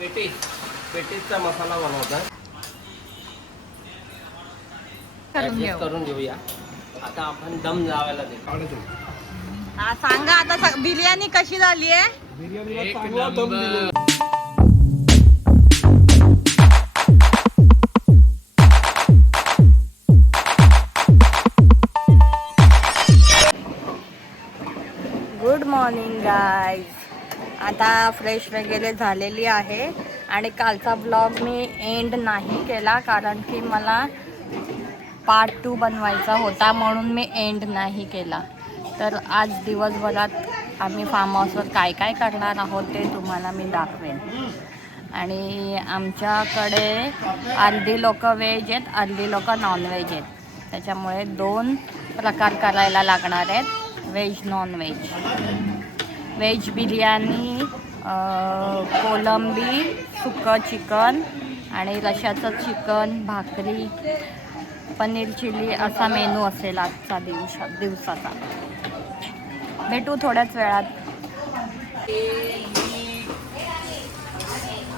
पेटीसचा मसाला बनवतात. करून घेऊया. आता आपण दम लावायला देतो. हा सांगा आता बिर्याणी कशी झाली आहे? Good morning guys. आता फ्रेश वगैरे झालेली आहे आणि कालचा ब्लॉग मी एंड नाही केला कारण की मला पार्ट 2 बनवायचा होता म्हणून मी एंड नाही केला. तर आज दिवसभरात आम्ही फार्म हाऊसवर काय काय करणार आहोत ते तुम्हाला मी दाखवेन. आणि आमच्याकडे अर्धी लोक व्हेज आहेत, अर्धी लोक नॉनव्हेज आहेत. त्याच्यामुळे 2 प्रकार करायला लागणार आहेत, व्हेज नॉनव्हेज. व्हेज बिर्याणी, कोलंबी, सुकं चिकन आणि रश्याचं चिकन, भाकरी, पनीर चिली असा मेनू असेल आजचा दिवसाचा. भेटू थोड्याच वेळात.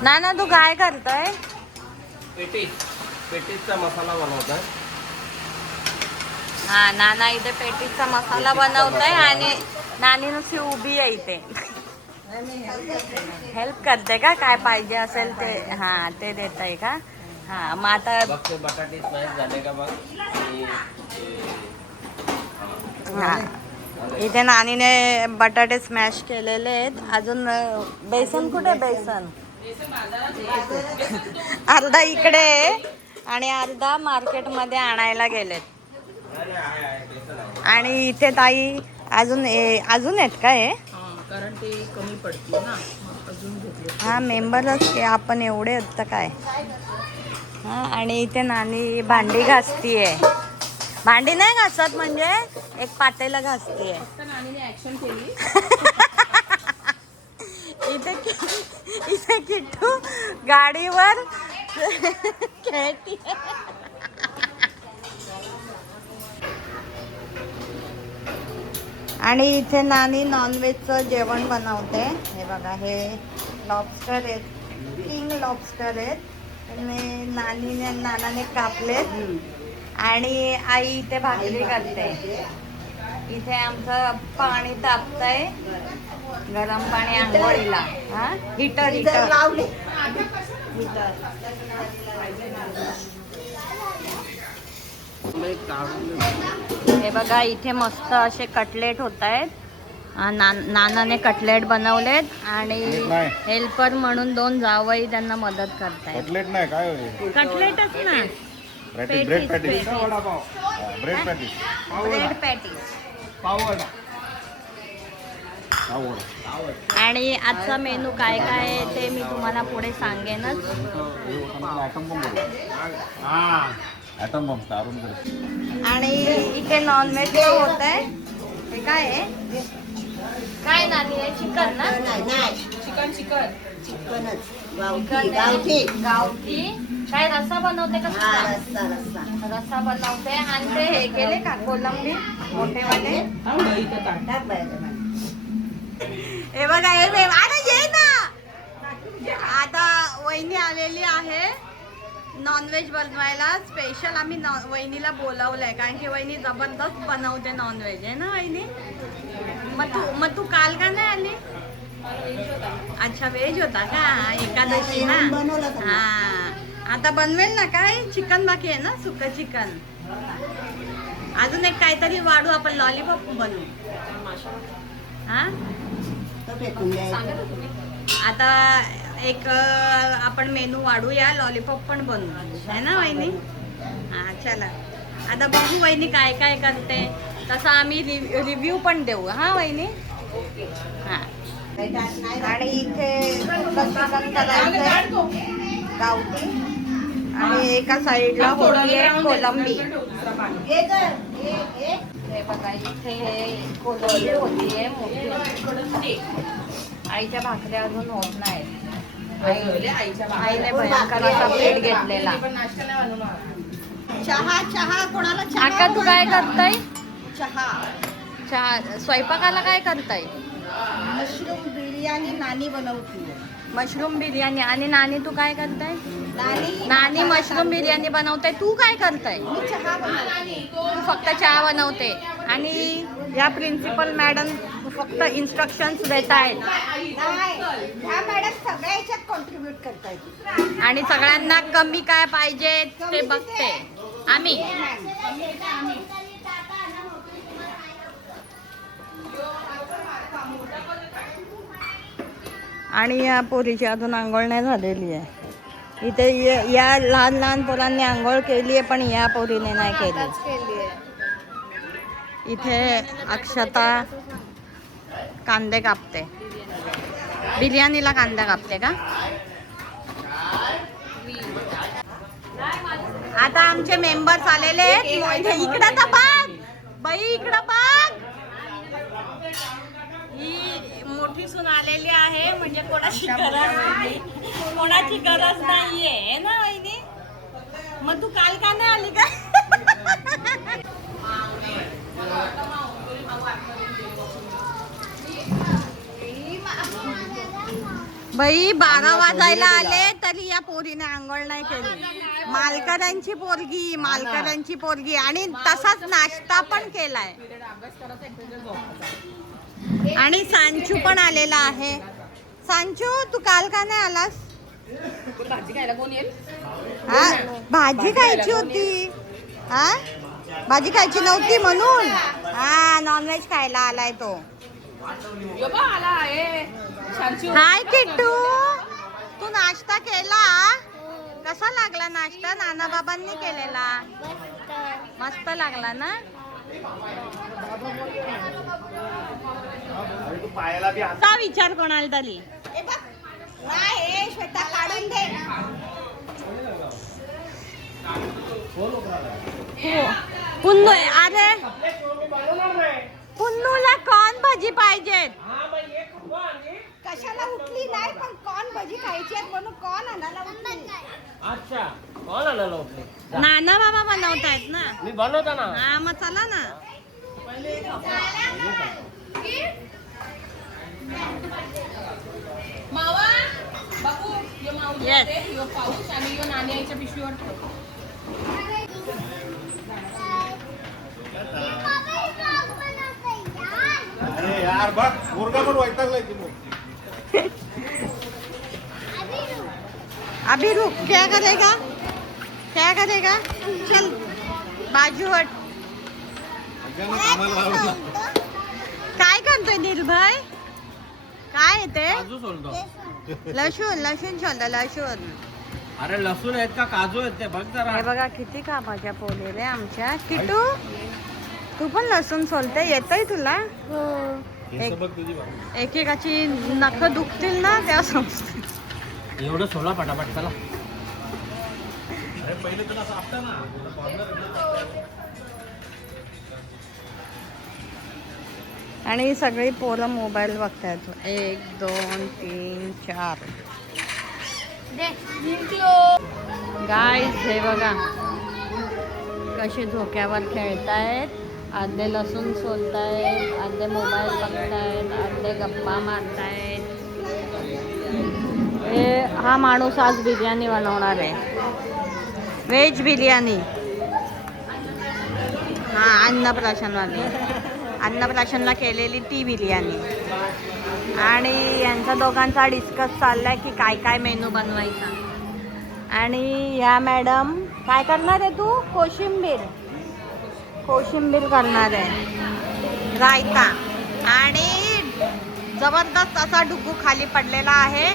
ना तू काय करतोय? पेटीसचा मसाला बनवतात. हा नाना इथे पेटीसचा मसाला बनवतोय आणि नानी नुसती उभी आहे इथे. हेल्प करते का? काय पाहिजे असेल ते हा ते देत आहे का? हा मग आता बटाटे स्मॅश झाले का बघ. हा इथे नानीने बटाटे स्मॅश केलेले आहेत. अजून बेसन कुठे? बेसन अर्धा इकडे आणि अर्धा मार्केटमध्ये आणायला गेलेत. आणि इथे ताई अजून आहेत का हे? कारण ते कमी पडते ना, अजून घेतले. हा मेंबरच की आपण एवढे आहेत तर काय. हा आणि इथे नानी भांडी घासतीये. भांडी नाही घासत म्हणजे एक पातेला घासतीये. नानीने ऍक्शन केली. इथे किट्टू गाडीवर खेळती. आणि इथे नानी नॉनव्हेजचं जेवण बनवते. हे बघा हे लॉबस्टर आहेत, किंग लॉबस्टर आहेत. आणि नानाने कापलेत आणि आई इथे भाकरी करते. इथे आमचं पाणी तापतंय, गरम पाणी आंघोळीला. हा हिटर लावले. हे बघा इथे मस्त असे कटलेट होत आहेत. नानाने कटलेट बनवलेत आणि हेल्पर म्हणून 2 जावई त्यांना मदत करतायत. कटलेट नाही काय कटलेटच ना, ब्रेड पॅटीस. Bread patties. आणि आजचा मेनू काय काय आहे ते मी तुम्हाला पुढे सांगेनच. Atom bomb. आणि इथे नॉनव्हेज होत आहे. हे काय आहे? काय नानी आहे? चिकन ना? गावठी. काय रस्सा बनवते का? रस्सा बनवते. आणि ते हे केले का कोलंबी मोठेवाले? हे बघा हे ये ना. आता वहिनी आलेली आहे नॉनव्हेज बनवायला. स्पेशल आम्ही वहिनीला बोलावलंय कारण की वहिनी जबरदस्त बनवते नॉनव्हेज. आहे ना वहिनी? मग तू काल का नाही आली? अच्छा व्हेज होता का? एकादशी ना. हा आता बनवेल ना. काय चिकन बाकी आहे ना, सुकं चिकन. अजून एक काहीतरी वाढू आपण, लॉलीपॉप बनवू. हा आता एक आपण मेनू वाढूया, लॉलीपॉप पण बनवू. आहे ना वहिनी? हा चला आता बघू वहिनी काय काय करते. तसा आम्ही रिव्ह्यू पण देऊ. हा वहिनी? हा. आणि इथे चिकन करायचं गावठी आणि एका साईडला होती आहे कोलंबी. हे बघा इथे कोलंबी होती आहे मोठी. आईच्या भाकऱ्या अजून होत नाहीत. आईने भयंकर असा प्लेट घेतलेला. चहा कोणाला? आका तू काय करताय? चहा स्वयंपाकाला काय करताय? मशरूम बिर्याणी नानी बनवती. मशरूम बिर्याणी. आणि नानी तू काय करताय? नानी मशरूम बिर्याणी बनवते. तू काय करताय? तू फक्त चहा बनवते. आणि या प्रिन्सिपल मॅडम फक्त इन्स्ट्रक्शन्स देत आहेत. ह्या मॅडम सगळ्या ह्याच्यात कॉन्ट्रीब्युट करतायत. आणि सगळ्यांना कमी काय पाहिजे ते बघते आम्ही. आणि या पोरीची अजून आंघोळ नाही झालेली आहे. इथे या लहान लहान पोरांनी आंघोळ केली आहे, पण या पोरीने नाही केली. इथे अक्षता कांदे कापते. बिर्याणीला कांदा कापते का? आता आमचे मेंबर्स आलेले आहेत. इकडं तर बघ बाई, इकडं बघ. ही मोठी सून आलेली आहे, म्हणजे कोणाची गरज नाहीये ना वहिनी. मग तू काल का नाही आली का? बाई 12 वाजायला आले तरी या पोरीने आंघोळ नाही केली. मालकऱ्यांची पोरगी आणि तसाच नाश्ता पण केलाय. आणि सांचू पण आलेला आहे. सांचू तू काल का नाही आलास? भाजी खायला कोण येईल? हा, भाजी खायची होती. हा, भाजी खायची नव्हती म्हणून. हा, नॉनव्हेज खायला आलाय तो. आला आहे. हाय किट्टू, तू नाश्ता केला? कसा लागला नाश्ता? नाना बाबांनी केलेला. मस्त लागला ना? का विचार कोणाला तरी. श्वेता काढून दे. पुन्नू, अरे पुन्नूला कॉर्न भजी पाहिजेत. कशाला उठली नाही, पण कॉर्न भजी खायची आहेत म्हणून कॉर्न आणायला उठली. अच्छा, कोण आलेलं उठले? नाना बाबा बनवतायत ना. मी बनवता ना. हा, मग चला ना. मावा बापू, यो माऊली Yes. होते, यो पाऊस आणि यो नाणी आईच्या पिशवीवर ठेव. अरे यार बघ, मुर्गा पण वैतागलाय की मग. अभी रुक, क्या करेगा? क्या करेगा? चल बाजू हट. कामाला लावलं ना. काय करतोय निर्भय? काय आहे ते? काजू सोलतो. लसूण शोधा, लसूण. अरे लसूण आहेत का काजू आहेत ते बघ जरा. हे बघा किती का भाज्या पोलेल्या आमच्या. किटू तू पण लसूण सोलते, येतोय तुला? हे बघ तुझी बाजू. एकेकाची नख दुखतील ना, त्या समजते. एवढं सोला पटापट चला. अरे पहिले तर असं आपटा ना. आणि सगळी पोरं मोबाईल बघतायत. 1 2 3 4. गाईज हे बघा कसे झोक्यावर खेळतायत. अर्धे लसूण सोलतायत, अर्धे मोबाईल बघतायत, अर्धे गप्पा मारतायत. हा माणूस आज बिर्याणी बनवणार आहे, व्हेज बिर्याणी. हा, अन्नप्राशनला केलेली ती बिर्याणी. आणि यांचा दोघांचा डिस्कस चाललाय की काय काय मेनू बनवायचा. आणि ह्या मॅडम काय करणार आहे? तू कोशिंबीर करणार आहे, रायता. आणि जबरदस्त असा डुग्गू खाली पडलेला आहे.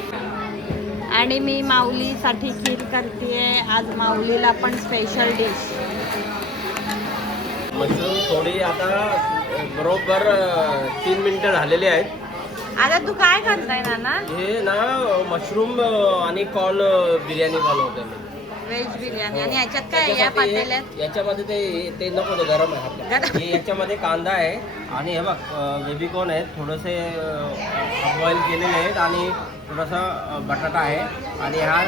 आणि मी माऊलीसाठी खीर करते आज. माऊलीला पण स्पेशल डिश. मशरूम थोडी आता बरोबर 3 मिनिटं झालेली आहेत. आता तू काय करताय नाना? हे ना मशरूम आणि कॉर्न बिर्याणी बनवतोय मी. व्हेज बिर्याणी. आणि याच्यात काय आहे या पातेल्यात? याच्यामध्ये ते नको, ते गरम आहे आपलं. गरम. हे याच्यामध्ये कांदा आहे आणि हे बघ बेबी कॉर्न आहेत, थोडेसे बॉईल केलेले आहेत आणि थोडासा बटाटा आहे. आणि हा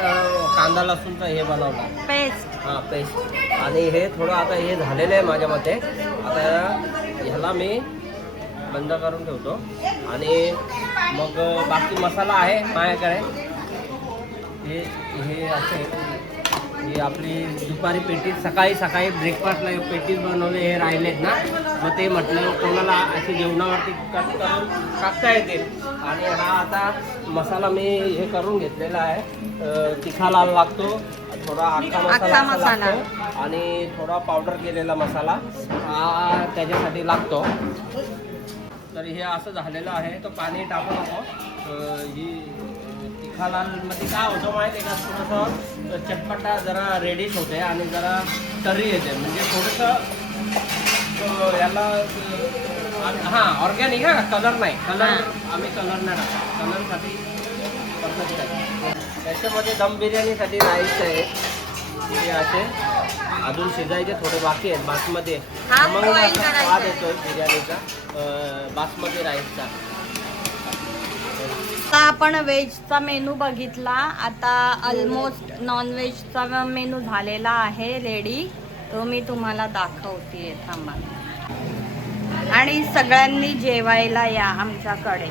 कांदा लसूणचा हे बनवला पेस्ट. हां, पेस्ट. आणि हे थोडं आता हे झालेलं आहे माझ्या मते. आता ह्याला मी बंद करून ठेवतो. आणि मग बाकी मसाला आहे माझ्याकडे, हे असे ही आपली दुपारी पेटीस सकाळी ब्रेकफास्टला पेटीस बनवले हे राहिलेत ना, मग ते म्हटलं कोणाला अशी जेवणावरती कट करून टाकता येतील. आणि हा आता मसाला मी हे करून घेतलेला आहे, तिखा लाल लागतो, थोडा अख्खा मसाला लागतो आणि थोडा पावडर केलेला मसाला हा त्याच्यासाठी लागतो. तर हे असं झालेलं आहे. तर पाणी टाकू नको. ही तिखा लालमध्ये काय होतं माहीत आहे का, थोडंसं चटपटा जरा रेडिश होते आणि जरा तर्री येते, म्हणजे थोडंसं याला हां ऑर्गॅनिक हा, कलर नाही, कलर आम्ही कलर नाही टाकतो, कलरसाठी परफेक्ट आहे. त्याच्यामध्ये दम बिर्याणीसाठी राईस आहे हे असे अजून शिजायचे थोडे बाकी आहेत बासमती, मग स्वाद येतो बिर्याणीचा बासमती राईसचा. आता आपण व्हेजचा मेनू बघितला, आता ऑलमोस्ट नॉनव्हेजचा मेनू झालेला आहे रेडी, तो मी तुम्हाला दाखवते, थांबा. आणि सगळ्यांनी जेवायला या आमच्याकडे.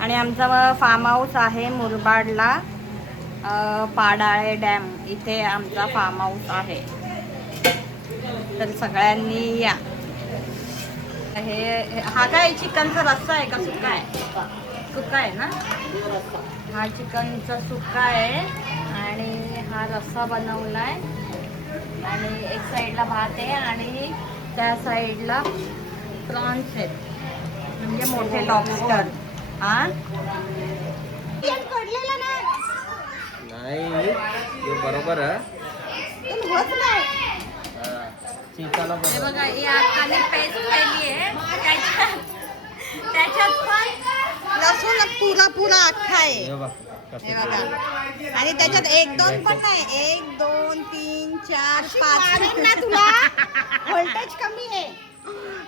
आणि आमचा फार्म हाऊस आहे मुरबाडला, पाडाळे डॅम इथे आमचा फार्म हाऊस आहे, तर सगळ्यांनी या. हे हा काय चिकनचा रस्सा आहे का सुक्का आहे? सुक्का आहे ना, हा चिकनचा सुक्का आहे आणि हा रस्सा बनवलाय आणि एक साईडला भात आहे आणि त्या साईडला प्रॉन्स आहेत, म्हणजे मोठे लॉबस्टर. हा पडलेला नाही हे बरोबर आहे. चिकाला हे बरोबर बघा, ही आकाने पेस्ट केली आहे, त्याच्यात पण लसूण पुरा अख्खा आहे. हे बघ हे बघा, आणि त्याच्यात 1 2 पण नाही, 1 2 3 4 5 ना तुला व्होल्टेज कमी आहे.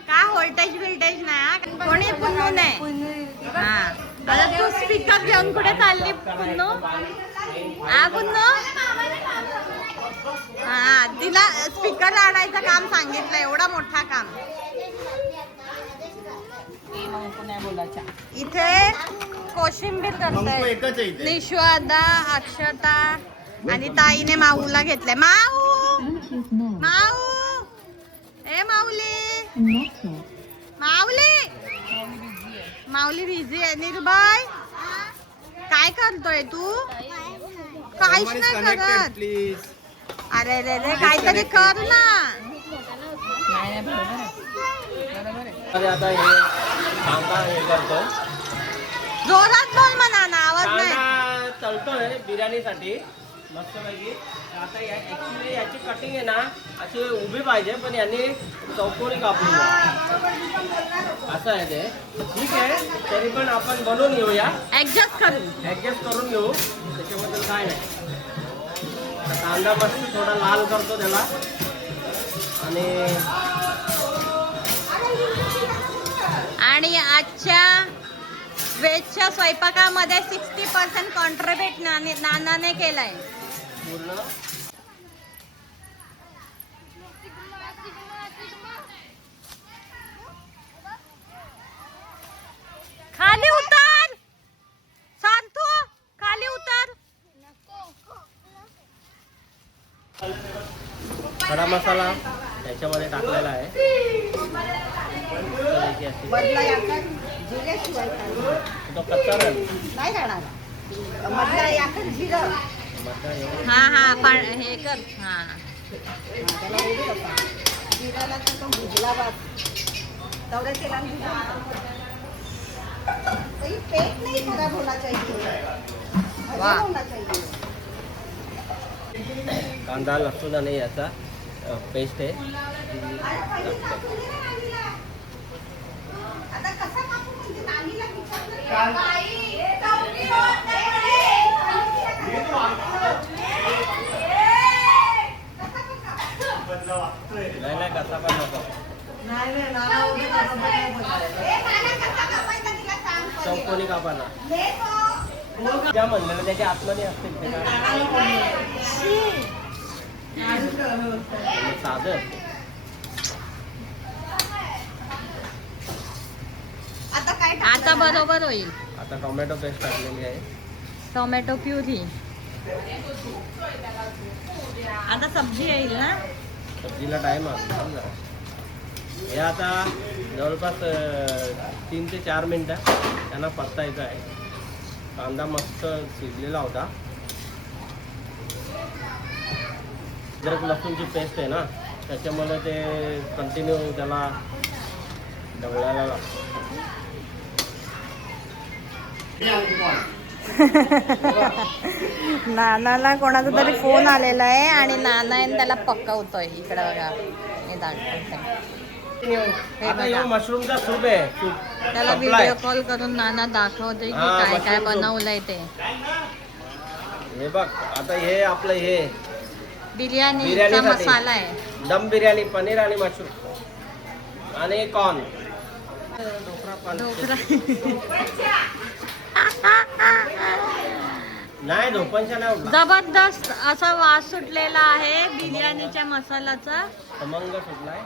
का व्होल्टेज बिल्टेज नाही, कोणी पुन्नू नाही. हा आता तू स्पीकर घेऊन कुठे चालली पुन्नू? हा पुन्नू, हा तिला स्पीकर आणायचं काम सांगितलं, एवढा मोठा काम. इथे कोशिंबीर करताय निश्वादा, अक्षता आणि ताईने माऊला घेतलंय. माऊ ए माऊली, माऊली बिझी आहे. निर्भय काय करतोय तू? काहीच नाही करत. अरे रे रे, काहीतरी कर ना. आता हे कांदा हे करतो, जोरात बोल म्हणा ना, आवाज नाही. कांदा तळतोय बिर्याणीसाठी मस्तपैकी. आता ॲक्च्युली याची कटिंग आहे ना अशी उभी पाहिजे, पण यांनी चौकोनी कापून असं आहे ते. ठीक आहे, तरी पण आपण बनवून घेऊया, ॲडजस्ट करून घेऊ, त्याच्याबद्दल काय नाही. कांदा मस्त थोडा लाल करतो त्याला आणि आजच्या व्हेजच्या स्वयंपाकामध्ये 60% कॉन्ट्रीब्यूट नानाने केलाय पूर्ण. खाली उतर सांगतो, खाली उतर. खडा मसाला त्याच्यामध्ये टाकलेला आहे. बदला याकड जिऱ्याशिवाय तो कच्चा नाही राहणार. मधला याकड जिरं हा पण हे कर. हा त्याला एवढी होता जिराला तर तो भुजला बस तेवढ्या तेलाने पेट नहीं खराब होना चाहिए, वाह. होना चाहिए. कांदा लसूण आणि याचा पेस्ट आहे. आता कसा कापू म्हणजे नानीला विचारलं नाही कसा पण नको, चौकोनी कापाना ज्या म्हणलेलं त्याच्या आतमध्ये असतील ते साधं. आता बरोबर होईल. आता टोमॅटो पेस्ट टाकलेली आहे, टोमॅटो प्युरी आता सब्जी येईल ना. सब्जीला टाइम आहे. हे आता जवळपास 3 ते 4 मिनटं त्यांना परतायचं आहे. कांदा मस्त शिजलेला होता. अद्रक लसूणची पेस्ट आहे ना, त्याच्यामुळे ते कंटिन्यू त्याला ढवळायला लागतं. नानाला कोणाचा तरी फोन आलेला आहे आणि नाना त्याला पकवतोय. इकडे बघा हे दाखवतोय. आता हे मशरूमचा सूप आहे. सूप त्याला संपलाय. व्हिडिओ कॉल करून नाना दाखवतोय की हा, काय काय मशरूम सूप. बनवलंय ते. हे बघ आता हे आपलं हे बिर्याणीचा बिर्याणीसाठी. मसाला आहे. दम बिर्याणी, पनीर आणि मशरूम आणि कॉर्न. ढोकळा. नाही धोपणच्या नाही उठला. जबरदस्त असा वास सुटलेला आहे बिर्याणीच्या मसाल्याचा. खमंग सुटलाय.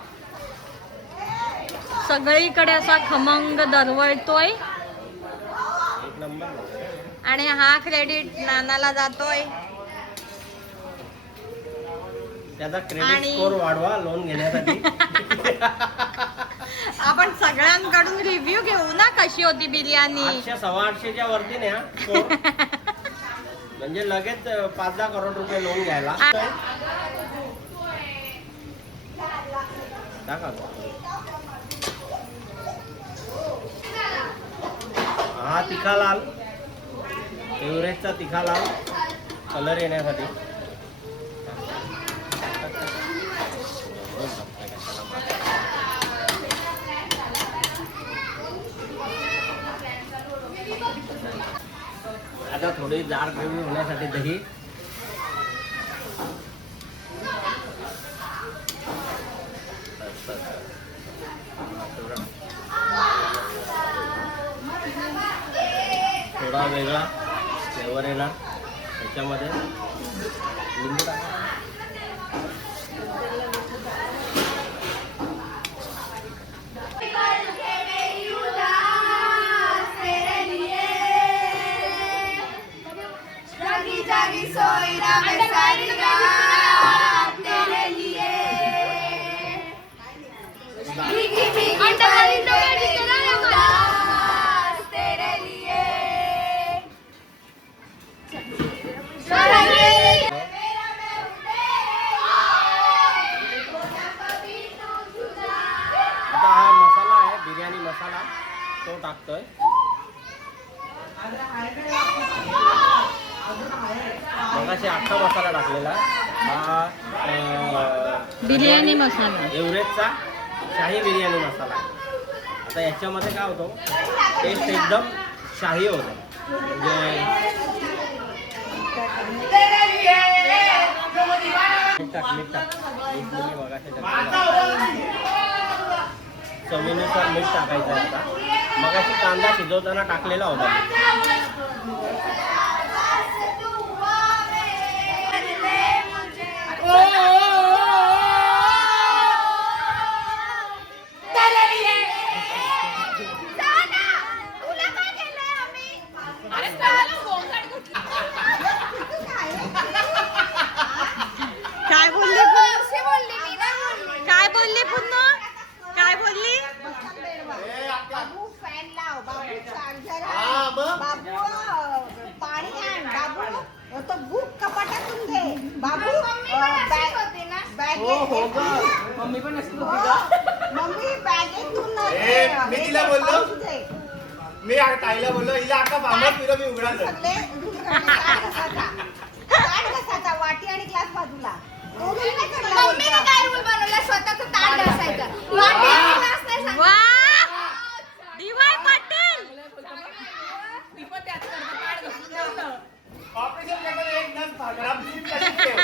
सगळीकडे असा खमंग दरवळतोय एक नंबर. आणि हा क्रेडिट नानाला जातोय. त्याचा क्रेडिट आणि- स्कोर वाढवा लोन घेण्यासाठी. आपण सगळ्यांकडून रिव्ह्यू घेऊ ना कशी होती बिर्याणी. 800 850च्या वरती नाही हा score. म्हणजे लगेच 5-10 करोड रुपये लोन घ्यायला. टाका. हा तिखा लाल, एव्हरेजचा तिखा लाल कलर येण्यासाठी. आता थोडी जाड ग्रेव्ही होण्यासाठी दही. थोडा वेगळा फ्लेवर येणार त्याच्यामध्ये. लिंबू टाका. आता हा मसाला आहे बिर्याणी मसाला, तो टाकतोय. मगाशी अख्खा मसाला टाकलेला हा बिर्याणी मसाला. एव्हरेजचा शाही बिर्याणी मसाला आहे. आता याच्यामध्ये काय होतं, टेस्ट एकदम शाही होतं. म्हणजे मीठ टाक. मीठ तुम्ही मगाशी चवीनुसार मीठ टाकायचं आहे. आता मगाशी कांदा शिजवताना टाकलेला होता. काय बोलली काय बोलली पुन्हा काय बोलली. बाबू फॅन लाव, बाबू चार्जर, बाबू पाणी आण, बाबू तो बुक कपाटातून घे, बाबू मम्मी पण असतो. मम्मी बॅगेतून मी तिला बोललो. पाऊस दे. मी ताईला बोललो हिला अख्खा बांबा फिरव मी उघडा सगळे ताट घासायचा, वाटी आणि ग्लास बाजूला. मम्मीने काय रूल बनवला स्वतःचं ताट घासायचं. वाटी आणि ग्लास नाही सांगितलं. वा डी.वाय. पाटील. ऑपरेशन करताना एक नस खराब दिली तशीच ठेव.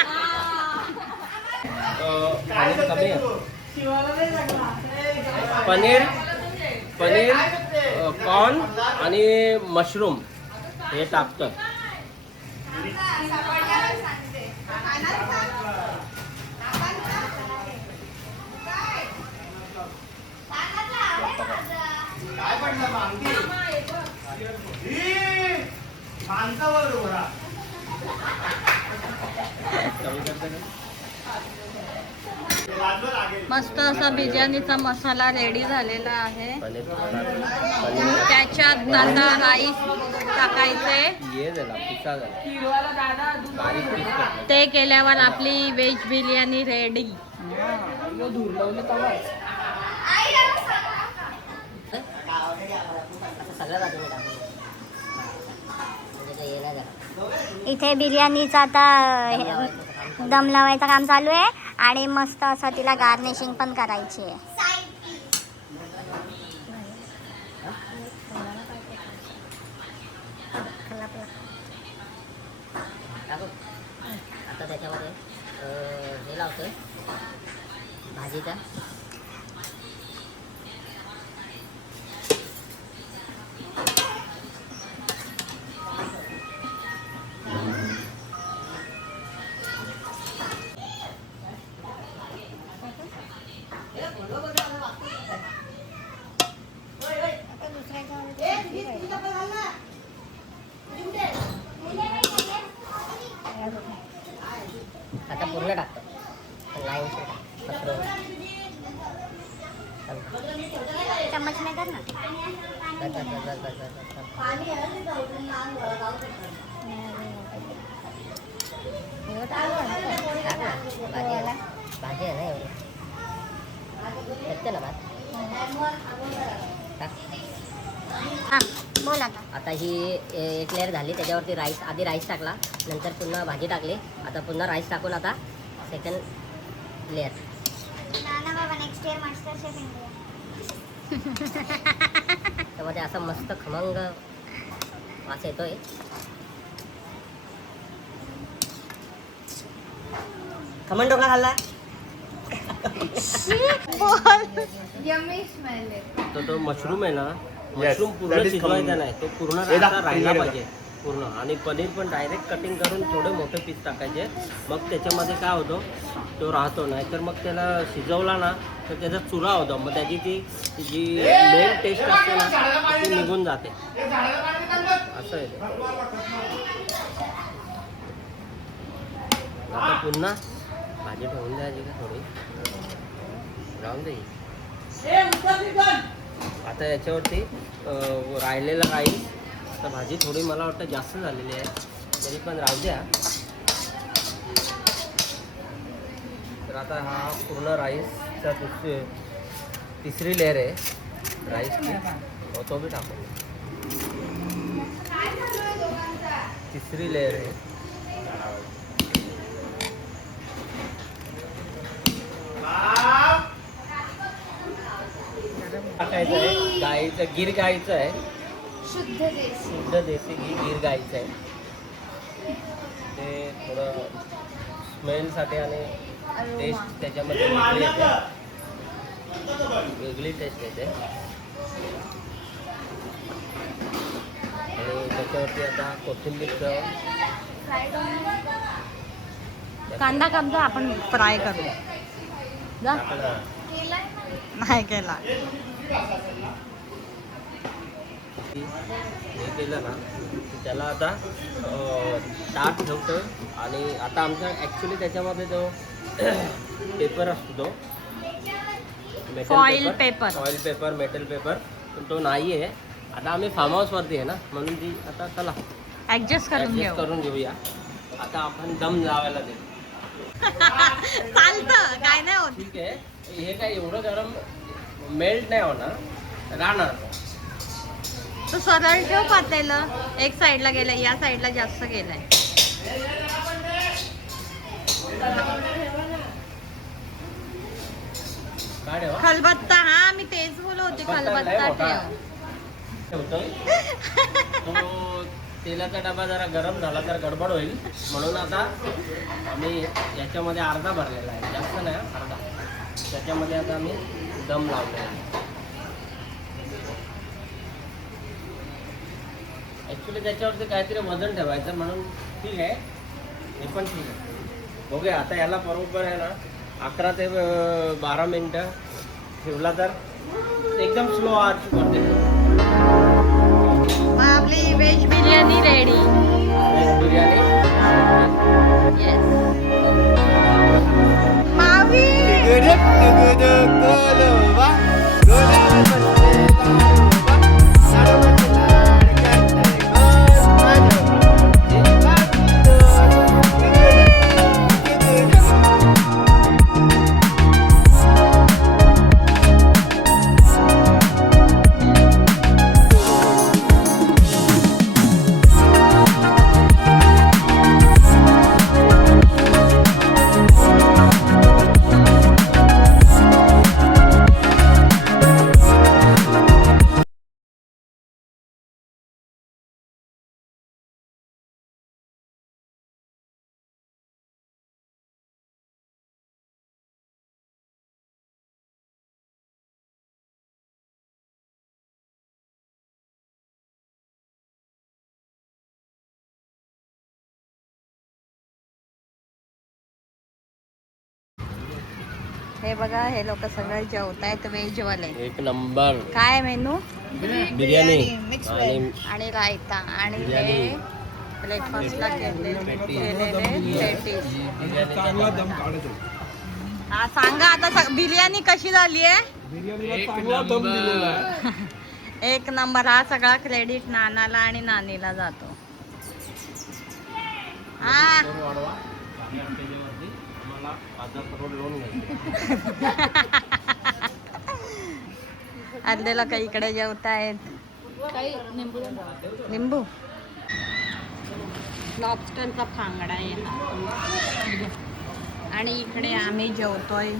काय पनीर कमी आहे. करते? पनीर कॉर्न आणि मशरूम हे टाकतं. सापडल्यावर सांगते. काय पडलं मागती? ही, माणसावर उघडा. मस्त असा बिर्याणीचा मसाला रेडी झालेला आहे. पनीर त्याच्यात आता राईस टाकायचे. ये झाला पिसा झाला बारीक पीस कट. ते केल्यावर आपली व्हेज बिर्याणी रेडी. इथे बिर्याणीचा आता दम लावायचं काम चालू आहे आणि मस्त असं तिला गार्निशिंग पण करायची आहे. आता त्याच्यामध्ये हे लावतोय भाजीचा. आता पूर्ण टाकतो लाईन चम्मच नाही कर ना. भाजी आहे ना एवढी ना भात. हां बोल आता. आता ही एक लेअर झाली त्याच्यावरती राईस. आधी राईस टाकला नंतर पुन्हा भाजी टाकली. आता पुन्हा राईस टाकून आता सेकंड लेअर. ना बाबा next year master chef India. त्यामध्ये असा मस्त खमंग वास येतोय. खमंग डोका खाल्ला. यम्मी स्मेल आहे. तो मशरूम आहे ना, मशरूम पूर्ण शिजवायचा नाही, तो पूर्ण राहिला पाहिजे पूर्ण. आणि पनीर पण डायरेक्ट कटिंग करून थोडे मोठे पीस टाकायचे. मग त्याच्यामध्ये काय होतं, तो राहतो. नाही तर मग त्याला शिजवला ना तर त्याचा चुरा होतो. मग त्याची ती जी मेन टेस्ट असते ना ती निघून जाते. असं आहे ते. आता पुन्हा भाजी ठेवून द्यायची का थोडी, राहून दे. आता याच्यावरती राहिलेला राईस. आता भाजी थोडी मला वाटतं जास्त झालेली आहे, तरी पण राहू द्या. तर आता हा पूर्ण राईसचा तिसरी लेअर आहे राईसची, तो बी टाकू. तिसरी लेअर आहे. टाकायचं आहे गाईचं, गिर गाईचं आहे, शुद्ध देसी घी गिर गाईचं आहे. ते थोडं स्मेलसाठी आणि टेस्ट त्याच्यामध्ये वेगळी टेस्ट येते. आणि त्याच्यावरती आता कोथिंबीरचं कांदा कापजा, आपण फ्राय करू. जा. नाही केला. हे केलं ना त्याला आता ताट ठेवतो. आणि आता आमचा ॲक्च्युली त्याच्यामध्ये जो पेपर असतो तो foil paper, oil paper, metal paper, पण तो नाही आहे. आता आम्ही फार्म हाऊसवरती आहे ना, म्हणून ती आता चला ऍडजस्ट करून घेऊया. आता आपण दम लावायला देऊ. चालतं, काय नाही होत. ठीक आहे. हे काय एवढं गरम मेल्ट नाही होणार, राहणार. तो सरळ ठेव पातेलं. एक साईडला गेलंय, या साईडला जास्त गेलंय. काय ठेवा खलबत्ता. हा मी तेच बोलत होते, खलबत्ता ठेव. ठेवतोय. तो तेलाचा डबा जरा गरम झाला तर गडबड होईल, म्हणून आता आम्ही याच्यामध्ये अर्धा भरलेला आहे, जास्त नाही, अर्धा. त्याच्यामध्ये आता आम्ही दम लावतो आहे. ॲक्च्युली त्याच्यावरती काहीतरी वजन ठेवायचं, म्हणून ठीक आहे, हे पण ठीक आहे. बघूया आता. याला बरोबर आहे ना 11 ते 12 मिनटं ठेवला तर एकदम स्लो आर्च करते. आपली veg biryani ready. Veg biryani. Yes. हे बघा हे लोक सगळे जेवतायत व्हेजवाले. एक नंबर काय मेनू? बिर्याणी आणि रायता आणि हे ब्रेकफास्टला केलेले पेटीस. चांगला दम काढायचा. हा सांगा आता बिर्याणी कशी झाली आहे? बिर्याणीला चांगला दम दिलेला आहे. एक नंबर. हा सगळा क्रेडिट नानाला आणि नानीला जातो. हा वाढवा आणि त्याच्यावरती आम्हाला 5,000 करोड लोन घ्यायचं. अर्धे लोक इकडे जेवतायत. लिंबू लॉबस्टरचा फांगडा आहे आणि इकडे आम्ही जेवतोय.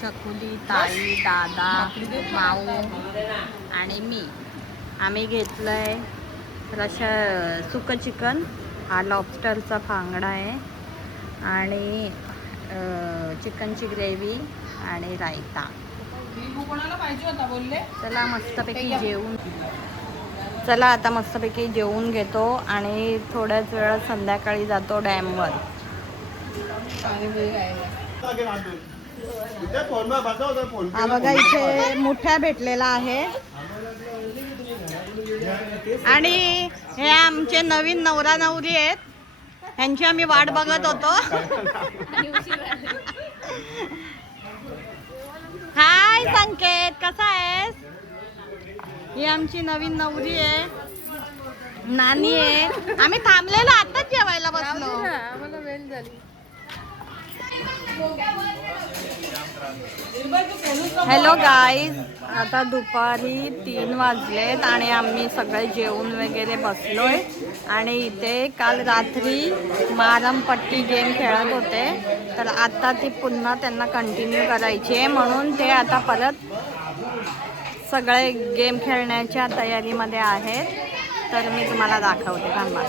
चकुली, ताई, दादा, माऊ आणि मी. आम्ही घेतलंय सुकं चिकन. हा लॉबस्टरचा फांगडा आहे आणि चिकनची ग्रेव्ही आणि रायता. चला मस्तपैकी जेवून चला आता मस्तपैकी जेवून घेतो आणि थोड्याच वेळात संध्याकाळी जातो डॅमवर. हा बघा इथे मुठ्या भेटलेला आहे आणि हे आमचे नवीन नवरा नवरी आहेत. ह्यांची आम्ही वाट बघत होतो. हाय संकेत, कसा आहेस? ही आमची नवीन नवरी आहे, नानी आहे. आम्ही थांबलेलो आताच जेवायला बसलो. हॅलो गाईज, आता दुपारी 3 वाजलेत आणि आम्ही सगळे जेवून वगैरे बसलोय. आणि इथे काल रात्री मारमपट्टी गेम खेळत होते, तर आता ती पुन्हा त्यांना कंटिन्यू करायची आहे, म्हणून ते आता परत सगळे गेम खेळण्याच्या तयारीमध्ये आहेत. तर मी तुम्हाला दाखवते थांबा.